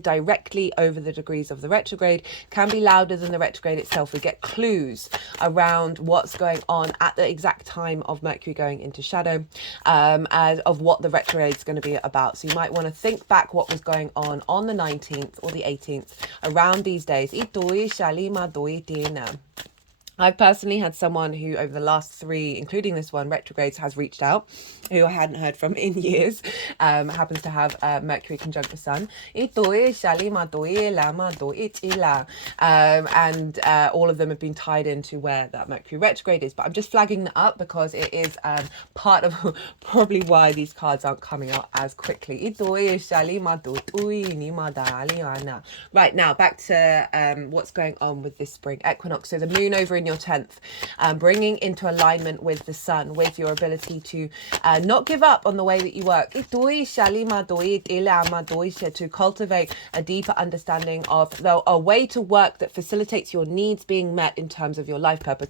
directly over the degrees of the retrograde, can be louder than the retrograde itself. We get clues around what's going on at the exact time of Mercury going into shadow, as of what the retrograde is going to be about. So you might want to think back what was going on the 19th or the 18th around these days. I've personally had someone who over the last 3, including this one, retrogrades, has reached out, who I hadn't heard from in years, happens to have Mercury conjunct the Sun. And all of them have been tied into where that Mercury retrograde is. But I'm just flagging that up because it is part of probably why these cards aren't coming out as quickly. Right, now back to what's going on with this spring equinox. So the moon over in your 10th, bringing into alignment with the sun, with your ability to not give up on the way that you work, to cultivate a deeper understanding of a way to work that facilitates your needs being met in terms of your life purpose.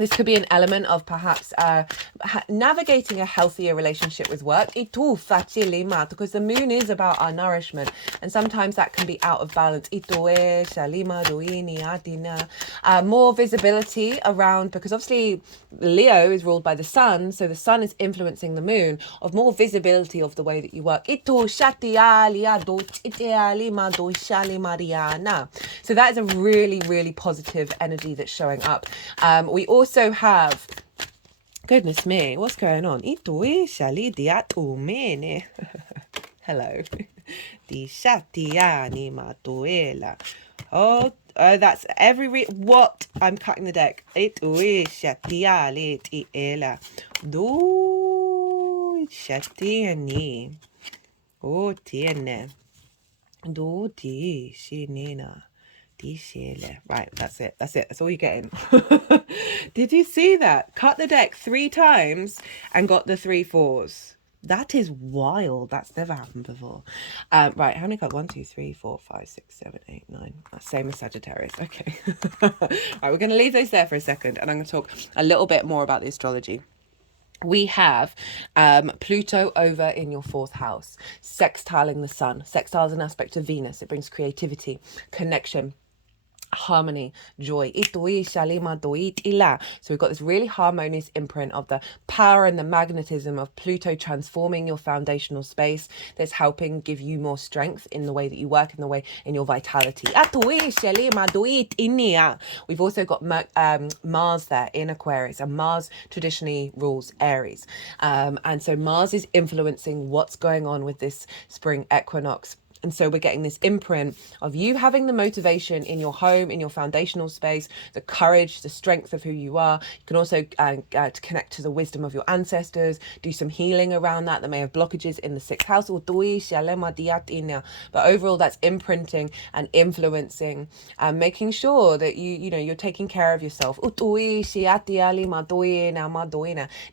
This could be an element of perhaps navigating a healthier relationship with work. Itu facilima, because the moon is about our nourishment, and sometimes that can be out of balance. Itu shalima doini adina. More visibility around, because obviously Leo is ruled by the sun, so the sun is influencing the moon, of more visibility of the way that you work. Itu shatialia do itialima do shalimariana. So that is a really, really positive energy that's showing up. We also have, goodness me, what's going on? Hello. Oh, that's every what? I'm cutting the deck. Oh, tiene. Do di shinina. Right, that's it. That's all you're getting. Did you see that? Cut the deck 3 times and got the 3 4s. That is wild. That's never happened before. Right, how many cards? 1, 2, 3, 4, 5, 6, 7, 8, 9. Same as Sagittarius. Okay. Right, we're going to leave those there for a second, and I'm going to talk a little bit more about the astrology. We have Pluto over in your 4th house, sextiling the sun. Sextile is an aspect of Venus. It brings creativity, connection, harmony, joy. So we've got this really harmonious imprint of the power and the magnetism of Pluto transforming your foundational space, that's helping give you more strength in the way that you work, in the way in your vitality. We've also got Mars there in Aquarius, and Mars traditionally rules Aries, and so Mars is influencing what's going on with this spring equinox. And so we're getting this imprint of you having the motivation in your home, in your foundational space, the courage, the strength of who you are. You can also to connect to the wisdom of your ancestors, do some healing around that may have blockages in the 6th house. But overall, that's imprinting and influencing and making sure that you're taking care of yourself.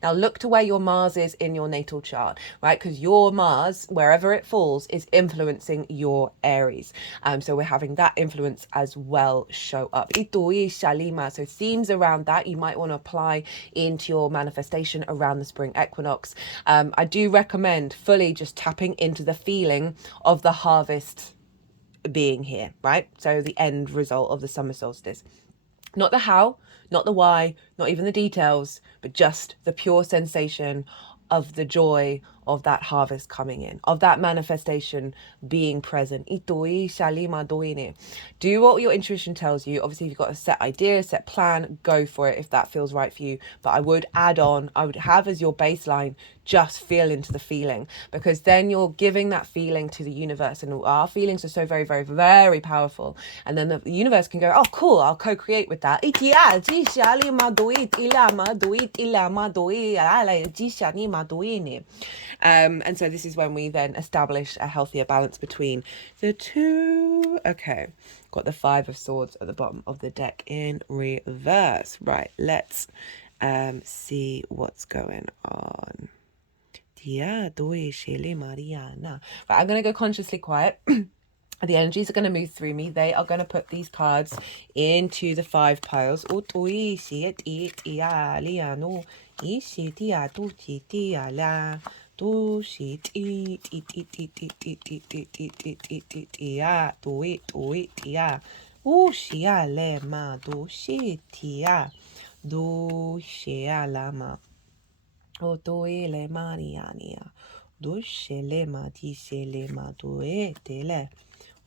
Now look to where your Mars is in your natal chart, right? Because your Mars, wherever it falls, is influencing your Aries. So we're having that influence as well show up. So themes around that you might want to apply into your manifestation around the spring equinox. I do recommend fully just tapping into the feeling of the harvest being here, right? So the end result of the summer solstice. Not the how, not the why, not even the details, but just the pure sensation of the joy of that harvest coming in, of that manifestation being present. Do what your intuition tells you. Obviously, if you've got a set idea, set plan, go for it if that feels right for you. But I would add on, I would have as your baseline, just feel into the feeling, because then you're giving that feeling to the universe, and our feelings are so very, very, very powerful. And then the universe can go, oh, cool, I'll co-create with that. And so this is when we then establish a healthier balance between the two. Okay, got the 5 of Swords at the bottom of the deck in reverse. Right, let's see what's going on. Right, I'm going to go consciously quiet. The energies are going to move through me. They are going to put these cards into the 5 piles.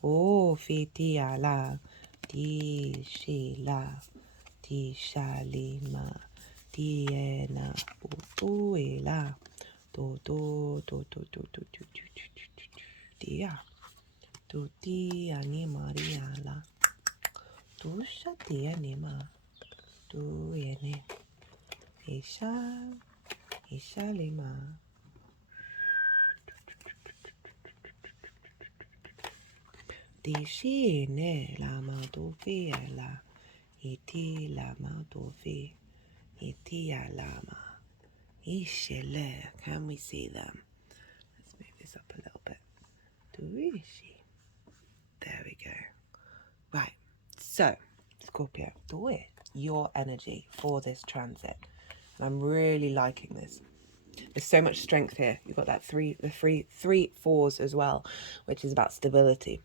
Oh, fitiala, di shila, di shalima, diena, utuela, do dia, do di animariala, do shati anima, do ene, isha lima. Dishi ne lama dofi la iti lama dofi iti lama ishele. Can we see them? Let's move this up a little bit. Duishi. There we go. Right. So, Scorpio, do it. your energy for this transit. And I'm really liking this. There's so much strength here. You've got that three fours as well, which is about stability.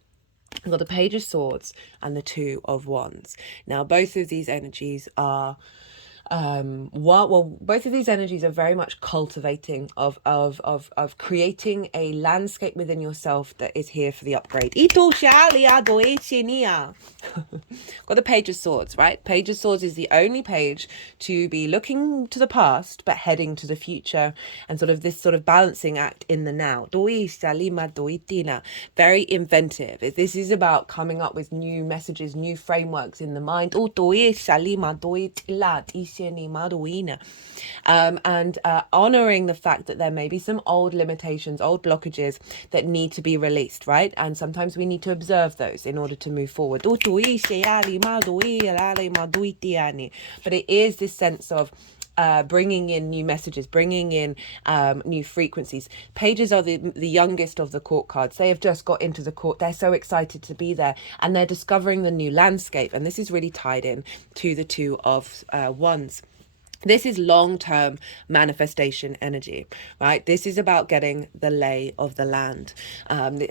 We've got the Page of Swords and the Two of Wands. Now, both of these energies are both of these energies are very much cultivating of creating a landscape within yourself that is here for the upgrade. Got the Page of Swords, right? Page of Swords is the only page to be looking to the past but heading to the future, and sort of this sort of balancing act in the now. Very inventive. This is about coming up with new messages, new frameworks in the mind. And honoring the fact that there may be some old limitations, old blockages that need to be released, right? And sometimes we need to observe those in order to move forward. But it is this sense of bringing in new messages, bringing in new frequencies. Pages are the youngest of the court cards. They have just got into the court. They're so excited to be there, and they're discovering the new landscape. And this is really tied in to the Two of Wands. This is long-term manifestation energy, right? This is about getting the lay of the land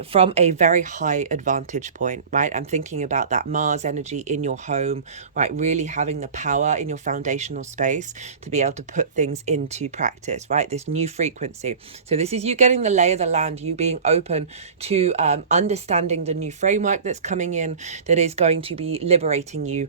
from a very high advantage point, right? I'm thinking about that Mars energy in your home, right? Really having the power in your foundational space to be able to put things into practice, right? This new frequency. So this is you getting the lay of the land, you being open to understanding the new framework that's coming in that is going to be liberating you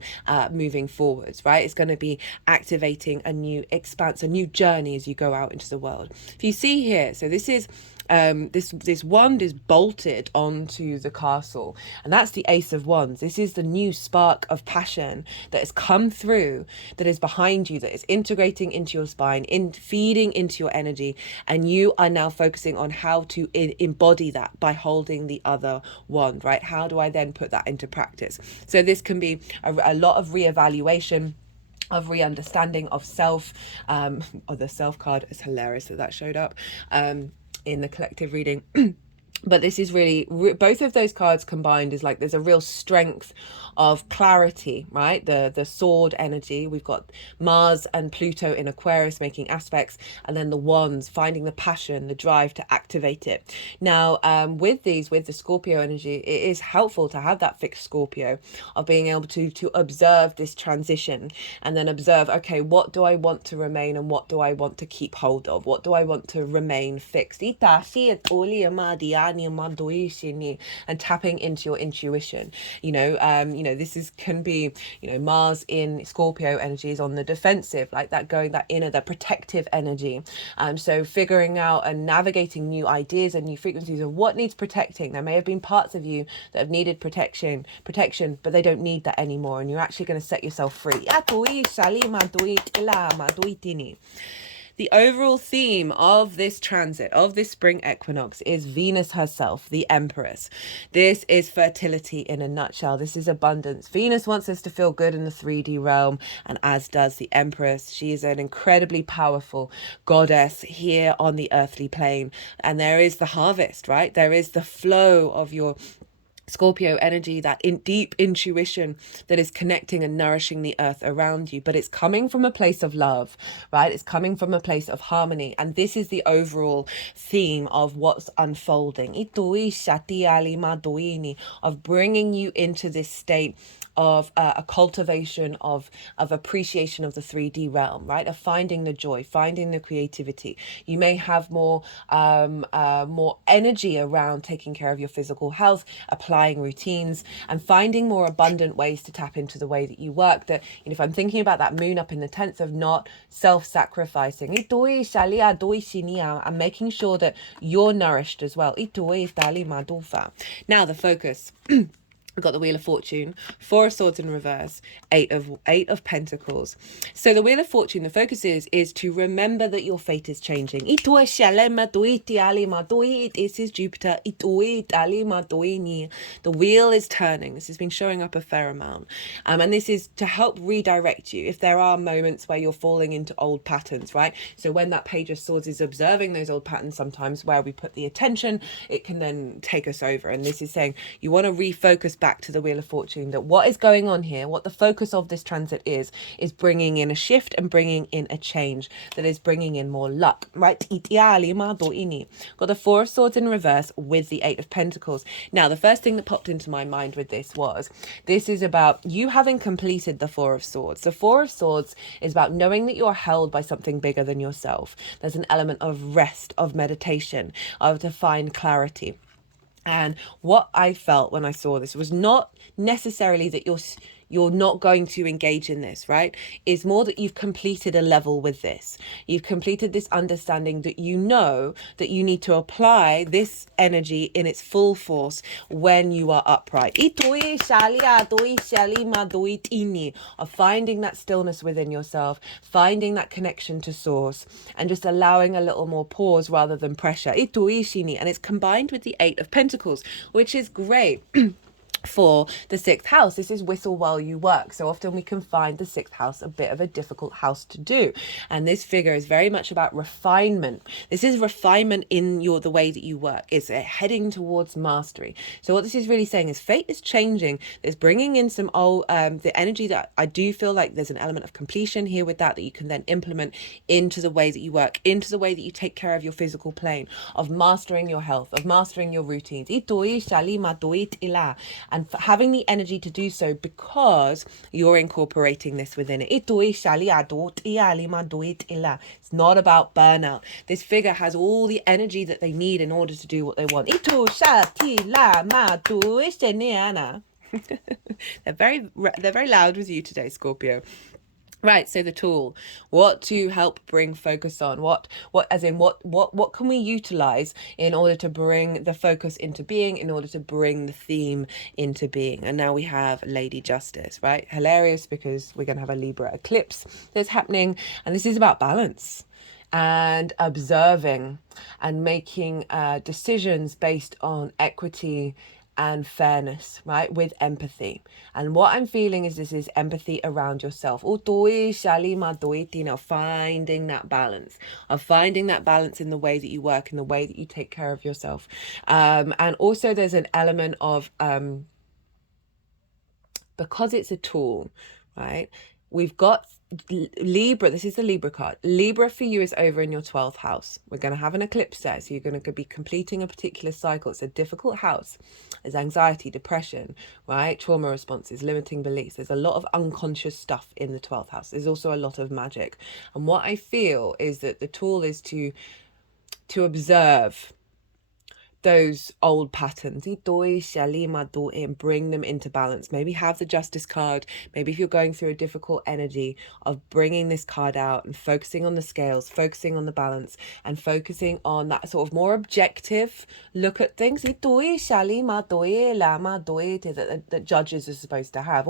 moving forwards, right? It's going to be activating a new expanse, a new journey as you go out into the world. If you see here, so this is this wand is bolted onto the castle, and that's the Ace of Wands. This is the new spark of passion that has come through, that is behind you, that is integrating into your spine, feeding into your energy, and you are now focusing on how to embody that by holding the other wand, right? How do I then put that into practice? So this can be a lot of reevaluation, of re-understanding of self, or the self card. It's hilarious that showed up in the collective reading. But this is really, both of those cards combined is like there's a real strength of clarity, right? The sword energy. We've got Mars and Pluto in Aquarius making aspects, and then the wands, finding the passion, the drive to activate it. Now, with the Scorpio energy, it is helpful to have that fixed Scorpio of being able to observe this transition, and then observe, okay, what do I want to remain and what do I want to keep hold of? What do I want to remain fixed? And tapping into your intuition. This can be, Mars in Scorpio energy is on the defensive, like that inner, the protective energy. So figuring out and navigating new ideas and new frequencies of what needs protecting. There may have been parts of you that have needed protection, but they don't need that anymore, and you're actually going to set yourself free. The overall theme of this transit, of this spring equinox, is Venus herself, the Empress. This is fertility in a nutshell. This is abundance. Venus wants us to feel good in the 3D realm, and as does the Empress. She is an incredibly powerful goddess here on the earthly plane. And there is the harvest, right? There is the flow of your Scorpio energy, that deep intuition that is connecting and nourishing the earth around you, but it's coming from a place of love, right? It's coming from a place of harmony, and this is the overall theme of what's unfolding, of bringing you into this state of a cultivation of appreciation of the 3D realm, right? Of finding the joy, finding the creativity. You may have more energy around taking care of your physical health, applying routines, and finding more abundant ways to tap into the way that you work. That, if I'm thinking about that moon up in the 10th, of not self-sacrificing, and making sure that you're nourished as well. Now the focus. We've got the Wheel of Fortune, Four of Swords in reverse, Eight of Pentacles. So the Wheel of Fortune, the focus is to remember that your fate is changing. This is Jupiter. The wheel is turning. This has been showing up a fair amount. And this is to help redirect you if there are moments where you're falling into old patterns, right? So when that Page of Swords is observing those old patterns, sometimes where we put the attention, it can then take us over. And this is saying you want to refocus back back to the Wheel of Fortune, that what is going on here, what the focus of this transit is bringing in a shift and bringing in a change that is bringing in more luck, right? Got the Four of Swords in reverse with the Eight of Pentacles. Now, the first thing that popped into my mind with this is about you having completed the Four of Swords. The Four of Swords is about knowing that you're held by something bigger than yourself. There's an element of rest, of meditation, of to find clarity. And what I felt when I saw this was not necessarily that you're not going to engage in this, right? It's more that you've completed a level with this. You've completed this understanding that you know that you need to apply this energy in its full force when you are upright. Of finding that stillness within yourself, finding that connection to source, and just allowing a little more pause rather than pressure. And it's combined with the Eight of Pentacles, which is great. For the sixth house, this is whistle while you work. So often we can find the sixth house a bit of a difficult house to do, and this figure is very much about refinement. This is refinement in the way that you work. It's heading towards mastery. So what this is really saying is fate is changing. It's bringing in some the energy that I do feel like there's an element of completion here with that you can then implement into the way that you work, into the way that you take care of your physical plane, of mastering your health, of mastering your routines. And having the energy to do so because you're incorporating this within it. It's not about burnout. This figure has all the energy that they need in order to do what they want. They're very loud with you today, Scorpio. Right, so the tool, what to help bring focus on, what can we utilize in order to bring the focus into being, in order to bring the theme into being? And now we have Lady Justice, right? Hilarious, because we're going to have a Libra eclipse that's happening, and this is about balance and observing and making decisions based on equity and fairness, right, with empathy. And what I'm feeling is this is empathy around yourself. Finding that balance, of finding that balance in the way that you work, in the way that you take care of yourself. And also there's an element of, because it's a tool, right, we've got Libra. This is the Libra card. Libra for you is over in your 12th house. We're going to have an eclipse there, so you're going to be completing a particular cycle. It's a difficult house. There's anxiety, depression, right? Trauma responses, limiting beliefs. There's a lot of unconscious stuff in the 12th house. There's also a lot of magic. And what I feel is that the tool is to observe those old patterns and bring them into balance. Maybe have the Justice card. Maybe if you're going through a difficult energy, of bringing this card out and focusing on the scales, focusing on the balance, and focusing on that sort of more objective look at things that judges are supposed to have.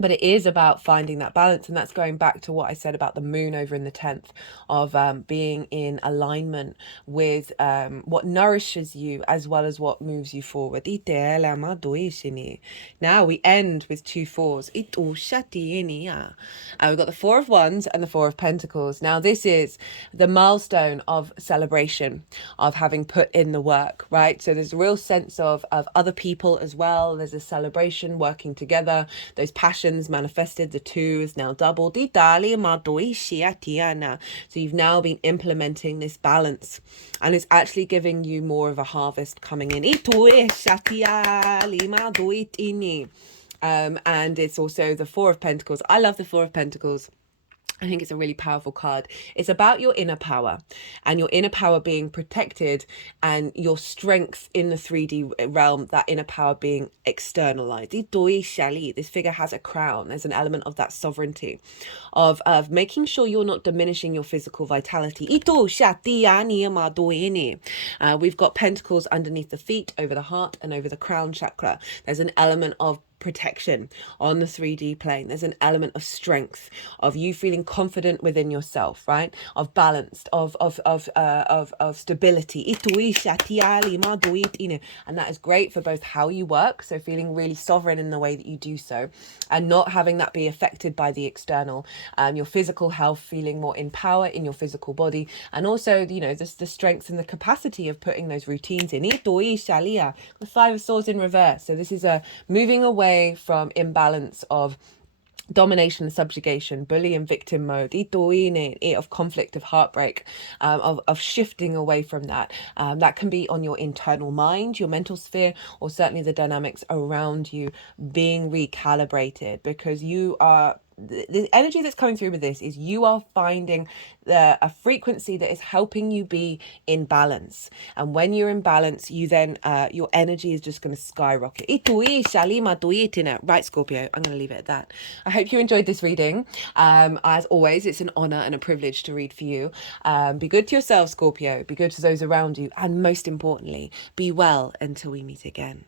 But it is about finding that balance, and that's going back to what I said about the moon over in the 10th, of being in alignment with what nourishes you as well as what moves you forward. Now we end with 2 4s. We've got the 4 of Wands and the 4 of Pentacles. Now this is the milestone of celebration, of having put in the work, right? So there's a real sense of other people as well. There's a celebration, working together, those passions manifested. The 2 is now doubled. So you've now been implementing this balance, and it's actually giving you more of a harvest coming in. And it's also the 4 of Pentacles. I love the 4 of Pentacles. I think it's a really powerful card. It's about your inner power, and your inner power being protected, and your strength in the 3D realm, that inner power being externalized. This figure has a crown. There's an element of that sovereignty, of making sure you're not diminishing your physical vitality. We've got pentacles underneath the feet, over the heart, and over the crown chakra. There's an element of protection on the 3D plane. There's an element of strength, of you feeling confident within yourself, right? Of balanced, of stability. And that is great for both how you work, so feeling really sovereign in the way that you do so, and not having that be affected by the external. Your physical health, feeling more in power in your physical body, and also, you know, the strength and the capacity of putting those routines in. The 5 of Swords in reverse. So this is a moving away from imbalance of domination and subjugation, bully and victim mode, of conflict, of heartbreak, of shifting away from that. That can be on your internal mind, your mental sphere, or certainly the dynamics around you being recalibrated, because you are, the energy that's coming through with this is you are finding a frequency that is helping you be in balance. And when you're in balance, you then, your energy is just going to skyrocket. Right, Scorpio, I'm going to leave it at that. I hope you enjoyed this reading. As always, it's an honor and a privilege to read for you. Be good to yourself, Scorpio. Be good to those around you. And most importantly, be well until we meet again.